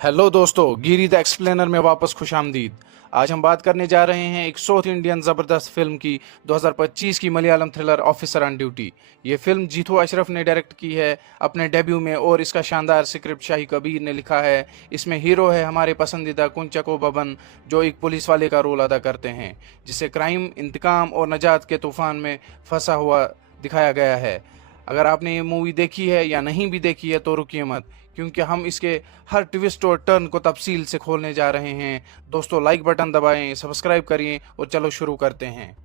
Hello दोस्तों, गिरी the explainer में वापस खुशामदीद। आज हम बात करने जा रहे हैं एक साउथ इंडियन ज़बरदस्त फिल्म की, 2025 की Malayalam thriller officer on duty. ये फिल्म जीतू अशरफ ने डायरेक्ट की है अपने डेब्यू में और इसका शानदार स्क्रिप्ट शाही कबीर ने लिखा है। इसमें हीरो है हमारे पसंदीदा कुंचको बबन, जो एक पुलिस वाले का रोल अदा करते हैं जिसे क्राइम, इंतकाम और नजात के तूफान में फंसा हुआ दिखाया गया है। अगर आपने ये मूवी देखी है या नहीं भी देखी है तो रुकिए मत, क्योंकि हम इसके हर ट्विस्ट और टर्न को तफसील से खोलने जा रहे हैं। दोस्तों, लाइक बटन दबाएं, सब्सक्राइब करिए और चलो शुरू करते हैं।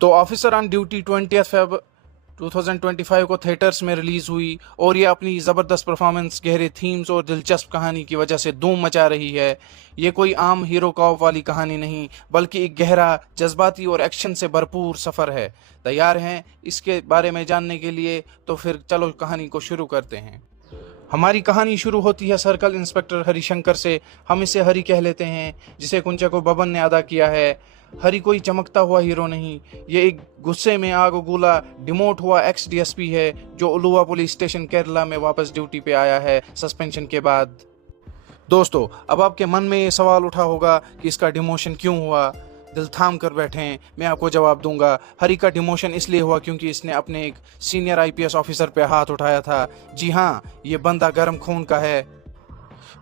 तो ऑफिसर ऑन ड्यूटी 20 फेब 2025 को थिएटर्स में रिलीज हुई और ये अपनी ज़बरदस्त परफॉर्मेंस, गहरे थीम्स और दिलचस्प कहानी की वजह से धूम मचा रही है। ये कोई आम हीरो कॉप वाली कहानी नहीं, बल्कि एक गहरा, जज्बाती और एक्शन से भरपूर सफ़र है। तैयार हैं इसके बारे में जानने के लिए? तो फिर चलो कहानी को शुरू करते हैं। हमारी कहानी शुरू होती है सर्कल इंस्पेक्टर हरिशंकर से। हम इसे हरि कह लेते हैं, जिसे कुंचको बबन ने अदा किया है। हरि कोई चमकता हुआ हीरो नहीं, ये एक गुस्से में आग उगला डिमोट हुआ एक्स डीएसपी है जो उलुवा पुलिस स्टेशन केरला में वापस ड्यूटी पे आया है सस्पेंशन के बाद। दोस्तों, अब आपके मन में ये सवाल उठा होगा कि इसका डिमोशन क्यों हुआ। दिल थाम कर बैठें, मैं आपको जवाब दूंगा। हरि का डिमोशन इसलिए हुआ क्योंकि इसने अपने एक सीनियर आईपीएस ऑफिसर पे हाथ उठाया था। जी हाँ, ये बंदा गर्म खून का है।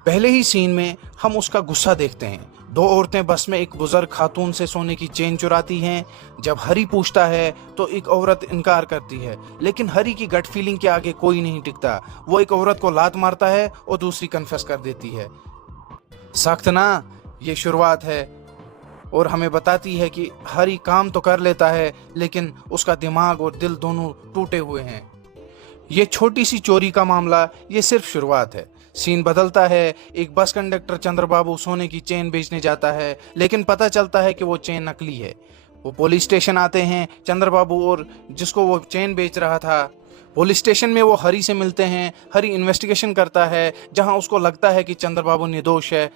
पहले ही सीन में हम उसका गुस्सा देखते हैं। दो औरतें बस में एक बुजुर्ग खातून से सोने की चेन चुराती हैं। जब हरि पूछता है तो एक औरत इनकार करती है, लेकिन हरि की गट फीलिंग के आगे कोई नहीं टिकता। वो एक औरत को लात मारता है और दूसरी कन्फेस कर देती है। सख्त ना, ये शुरुआत है और हमें बताती है कि हरि काम तो कर लेता है, लेकिन उसका दिमाग और दिल दोनों टूटे हुए हैं। ये छोटी सी चोरी का मामला ये सिर्फ शुरुआत है। सीन बदलता है। एक बस कंडक्टर चंद्रबाबू सोने की चेन बेचने जाता है, लेकिन पता चलता है कि वो चेन नकली है। वो पुलिस स्टेशन आते हैं। चंद्रबाबू और जिसको वो चेन बेच रहा था, पुलिस स्टेशन में वो हरि से मिलते हैं। हरि इन्वेस्टिगेशन करता है, जहां उसको लगता है कि चंद्रबाबू निर्दोष है।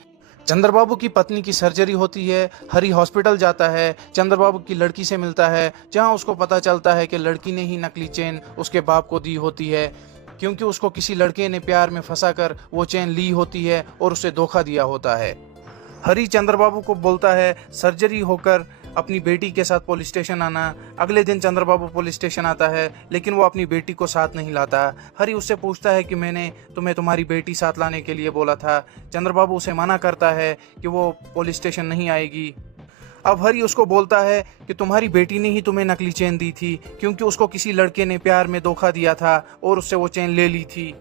चंद्रबाबू की पत्नी की सर्जरी होती है। हरि हॉस्पिटल जाता है, चंद्रबाबू की लड़की से मिलता है, जहां उसको पता चलता है कि लड़की ने ही नकली चेन उसके बाप को दी होती है, क्योंकि उसको किसी लड़के ने प्यार में फंसाकर वो चेन ली होती है और उसे धोखा दिया होता है। हरि चंद्रबाबू को बोलता है सर्जरी होकर अपनी बेटी के साथ पुलिस स्टेशन आना। अगले दिन चंद्रबाबू पुलिस स्टेशन आता है, लेकिन वो अपनी बेटी को साथ नहीं लाता। हरि उससे पूछता है कि मैंने तुम्हें तुम्हारी बेटी साथ लाने के लिए बोला था। चंद्रबाबू उसे मना करता है कि वो पुलिस स्टेशन नहीं आएगी। अब हरि उसको बोलता है कि तुम्हारी बेटी ने ही तुम्हें नकली चेन दी थी, क्योंकि उसको किसी लड़के ने प्यार में धोखा दिया था और उससे वो चेन ले ली थी।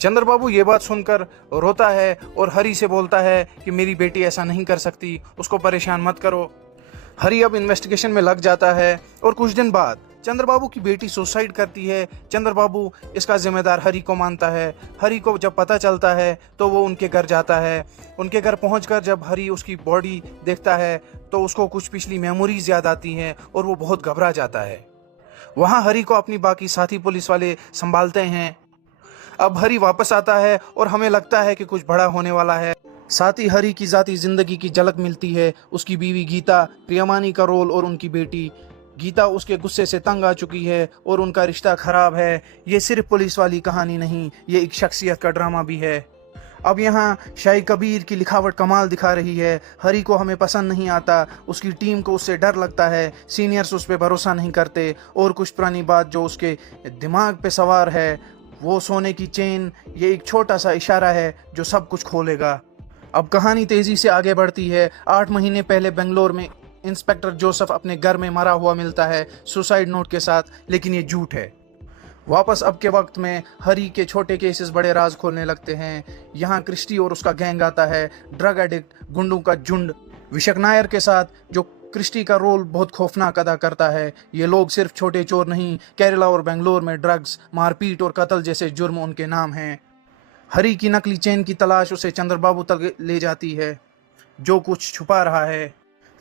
चंद्रबाबू ये बात सुनकर रोता है और हरि से बोलता है कि मेरी बेटी ऐसा नहीं कर सकती, उसको परेशान मत करो। हरि अब इन्वेस्टिगेशन में लग जाता है और कुछ दिन बाद चंद्रबाबू की बेटी सुसाइड करती है। चंद्रबाबू इसका जिम्मेदार हरि को मानता है। हरि को जब पता चलता है तो वो उनके घर जाता है। उनके घर पहुंचकर जब हरि उसकी बॉडी देखता है तो उसको कुछ पिछली मेमोरीज याद आती हैं और वो बहुत घबरा जाता है। वहाँ हरि को अपनी बाकी साथी पुलिस वाले संभालते हैं। अब हरि वापस आता है और हमें लगता है कि कुछ बड़ा होने वाला है। साथ ही हरि की जाती जिंदगी की झलक मिलती है। उसकी बीवी गीता, प्रियमानी का रोल और उनकी बेटी गीता उसके गुस्से से तंग आ चुकी है और उनका रिश्ता खराब है। ये सिर्फ पुलिस वाली कहानी नहीं, ये एक शख्सियत का ड्रामा भी है। अब यहाँ शाही कबीर की लिखावट कमाल दिखा रही है। हरि को हमें पसंद नहीं आता, उसकी टीम को उससे डर लगता है, सीनियर्स उस पर भरोसा नहीं करते और कुछ पुरानी बात जो उसके दिमाग पे सवार है, वो सोने की चेन, ये एक छोटा सा इशारा है जो सब कुछ खोलेगा। अब कहानी तेजी से आगे बढ़ती है। 8 महीने पहले बेंगलोर में इंस्पेक्टर जोसेफ अपने घर में मरा हुआ मिलता है सुसाइड नोट के साथ, लेकिन ये झूठ है। वापस अब के वक्त में हरि के छोटे केसेस बड़े राज खोलने लगते हैं। यहाँ क्रिस्टी और उसका गैंग आता है, ड्रग एडिक्ट गुंडों का झुंड विशक नायर के साथ, जो क्रिस्टी का रोल बहुत खौफनाक अदा करता है। ये लोग सिर्फ छोटे चोर नहीं, केरला और बेंगलोर में ड्रग्स, मारपीट और कत्ल जैसे जुर्म उनके नाम हैं। हरि की नकली चेन की तलाश उसे चंद्रबाबू तक ले जाती है, जो कुछ छुपा रहा है।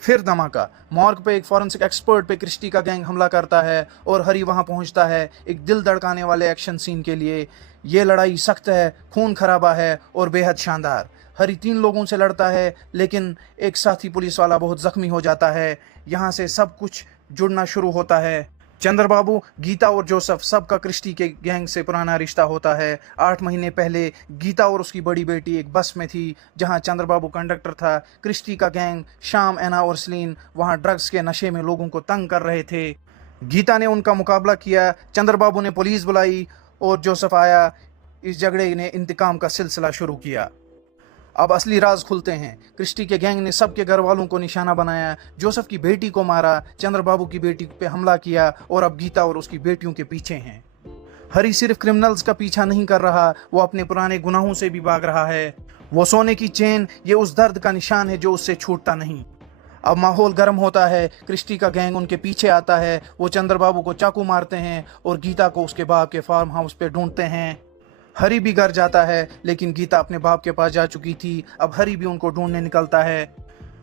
फिर धमाका, मॉर्ग पे एक फॉरेंसिक एक्सपर्ट पे क्रिस्टी का गैंग हमला करता है और हरि वहां पहुंचता है एक दिल धड़काने वाले एक्शन सीन के लिए। ये लड़ाई सख्त है, खून खराबा है और बेहद शानदार। हरि 3 लोगों से लड़ता है, लेकिन एक साथी पुलिस वाला बहुत जख्मी हो जाता है। यहाँ से सब कुछ जुड़ना शुरू होता है। चंद्रबाबू, गीता और जोसेफ सबका क्रिस्टी के गैंग से पुराना रिश्ता होता है। 8 महीने पहले गीता और उसकी बड़ी बेटी एक बस में थी जहां चंद्रबाबू कंडक्टर था। क्रिस्टी का गैंग श्याम, एना और सलीन वहां ड्रग्स के नशे में लोगों को तंग कर रहे थे। गीता ने उनका मुकाबला किया, चंद्रबाबू ने पुलिस बुलाई और जोसेफ आया। इस झगड़े ने इंतकाम का सिलसिला शुरू किया। अब असली राज खुलते हैं। क्रिस्टी के गैंग ने सबके घर वालों को निशाना बनाया, जोसेफ की बेटी को मारा, चंद्रबाबू की बेटी पे हमला किया और अब गीता और उसकी बेटियों के पीछे हैं। हरी सिर्फ क्रिमिनल्स का पीछा नहीं कर रहा, वो अपने पुराने गुनाहों से भी भाग रहा है। वो सोने की चेन, ये उस दर्द का निशान है जो उससे छूटता नहीं। अब माहौल गर्म होता है, क्रिस्टी का गैंग उनके पीछे आता है। वो चंद्रबाबू को चाकू मारते हैं और गीता को उसके बाप के फार्म हाउस पे ढूंढते हैं। हरी भी घर जाता है, लेकिन गीता अपने बाप के पास जा चुकी थी। अब हरी भी उनको ढूंढने निकलता है,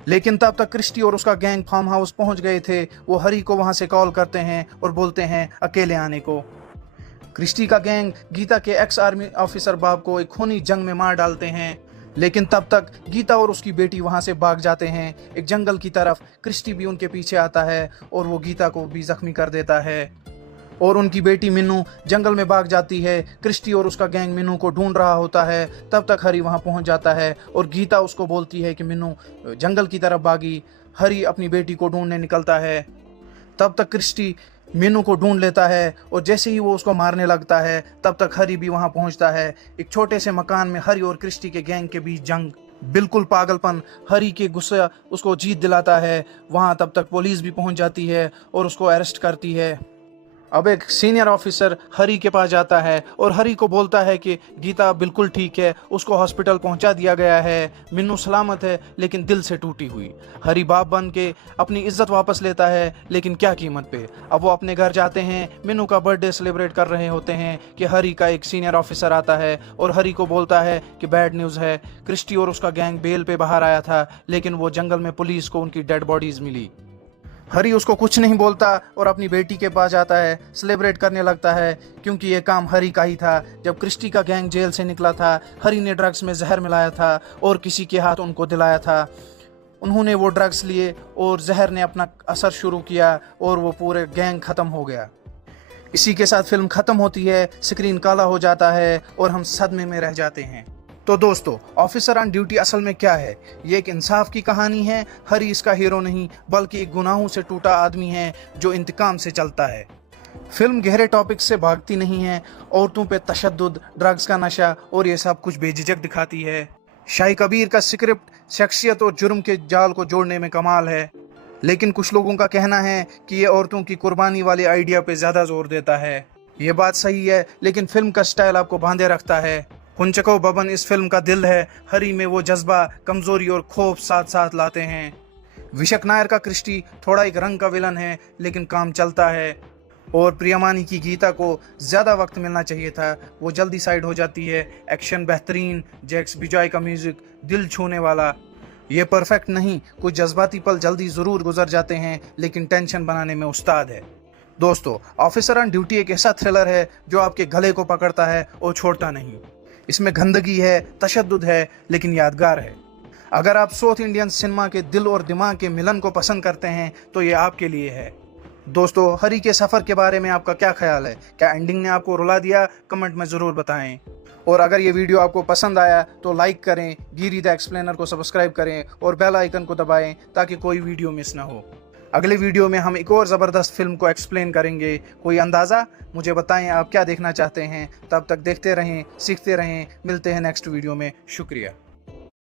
लेकिन तब तक क्रिस्टी और उसका गैंग फार्म हाउस पहुंच गए थे। वो हरी को वहां से कॉल करते हैं और बोलते हैं अकेले आने को। क्रिस्टी का गैंग गीता के एक्स आर्मी ऑफिसर बाप को एक खूनी जंग में मार डालते हैं, लेकिन तब तक गीता और उसकी बेटी वहां से भाग जाते हैं एक जंगल की तरफ। क्रिस्टी भी उनके पीछे आता है और वो गीता को भी जख्मी कर देता है और उनकी बेटी मिन्नू जंगल में भाग जाती है। क्रिस्टी और उसका गैंग मिन्नू को ढूंढ रहा होता है। तब तक हरी वहां पहुंच जाता है और गीता उसको बोलती है कि मिन्नू जंगल की तरफ भागी। हरी अपनी बेटी को ढूंढने निकलता है। तब तक क्रिस्टी मिन्नू को ढूंढ लेता है और जैसे ही वो उसको मारने लगता है तब तक हरी भी वहां पहुंचता है। एक छोटे से मकान में हरी और क्रिस्टी के गैंग के बीच जंग, बिल्कुल पागलपन। हरी के गुस्सा उसको जीत दिलाता है। वहां तब तक पुलिस भी पहुंच जाती है और उसको अरेस्ट करती है। अब एक सीनियर ऑफिसर हरी के पास जाता है और हरी को बोलता है कि गीता बिल्कुल ठीक है, उसको हॉस्पिटल पहुंचा दिया गया है, मिन्नू सलामत है, लेकिन दिल से टूटी हुई। हरी बाप बन के अपनी इज्जत वापस लेता है, लेकिन क्या कीमत पे। अब वो अपने घर जाते हैं, मिन्नू का बर्थडे सेलिब्रेट कर रहे होते हैं कि हरी का एक सीनियर ऑफिसर आता है और हरी को बोलता है कि बैड न्यूज़ है, क्रिस्टी और उसका गैंग बेल पे बाहर आया था, लेकिन वो जंगल में पुलिस को उनकी डेड बॉडीज मिली। हरी उसको कुछ नहीं बोलता और अपनी बेटी के पास जाता है, सेलिब्रेट करने लगता है, क्योंकि ये काम हरी का ही था। जब क्रिस्टी का गैंग जेल से निकला था, हरी ने ड्रग्स में जहर मिलाया था और किसी के हाथ उनको दिलाया था। उन्होंने वो ड्रग्स लिए और जहर ने अपना असर शुरू किया और वो पूरे गैंग खत्म हो गया। इसी के साथ फिल्म खत्म होती है, स्क्रीन काला हो जाता है और हम सदमे में रह जाते हैं। तो दोस्तों, ऑफिसर ऑन ड्यूटी असल में क्या है? ये एक इंसाफ की कहानी है। हरी इसका हीरो नहीं, बल्कि एक गुनाहों से टूटा आदमी है जो इंतकाम से चलता है। फिल्म गहरे टॉपिक से भागती नहीं है। औरतों पे तशद्दुद, ड्रग्स का नशा और ये सब कुछ बेझिझक दिखाती है। शाही कबीर का स्क्रिप्ट शख्सियत और जुर्म के जाल को जोड़ने में कमाल है, लेकिन कुछ लोगों का कहना है कि ये औरतों की कुर्बानी वाले आइडिया पे ज्यादा जोर देता है। ये बात सही है, लेकिन फिल्म का स्टाइल आपको बांधे रखता है। कुंचको बबन इस फिल्म का दिल है। हरी में वो जज्बा, कमजोरी और खौफ साथ साथ लाते हैं। विशक नायर का क्रिस्टी थोड़ा एक रंग का विलन है, लेकिन काम चलता है। और प्रियमानी की गीता को ज़्यादा वक्त मिलना चाहिए था, वो जल्दी साइड हो जाती है। एक्शन बेहतरीन, जैक्स बिजॉय का म्यूजिक दिल छूने वाला। ये परफेक्ट नहीं, कुछ जज्बाती पल जल्दी ज़रूर गुजर जाते हैं, लेकिन टेंशन बनाने में उस्ताद है। दोस्तों, ऑफिसर ऑन ड्यूटी एक ऐसा थ्रिलर है जो आपके गले को पकड़ता है और छोड़ता नहीं। इसमें गंदगी है, तशद्दुद है, लेकिन यादगार है। अगर आप साउथ इंडियन सिनेमा के दिल और दिमाग के मिलन को पसंद करते हैं तो ये आपके लिए है। दोस्तों, हरी के सफ़र के बारे में आपका क्या ख्याल है? क्या एंडिंग ने आपको रुला दिया? कमेंट में ज़रूर बताएं। और अगर ये वीडियो आपको पसंद आया तो लाइक करें, गिरी द एक्सप्लेनर को सब्सक्राइब करें और बेल आइकन को दबाएं ताकि कोई वीडियो मिस ना हो। अगले वीडियो में हम एक और ज़बरदस्त फिल्म को एक्सप्लेन करेंगे। कोई अंदाज़ा? मुझे बताएं आप क्या देखना चाहते हैं। तब तक देखते रहें, सीखते रहें। मिलते हैं नेक्स्ट वीडियो में। शुक्रिया।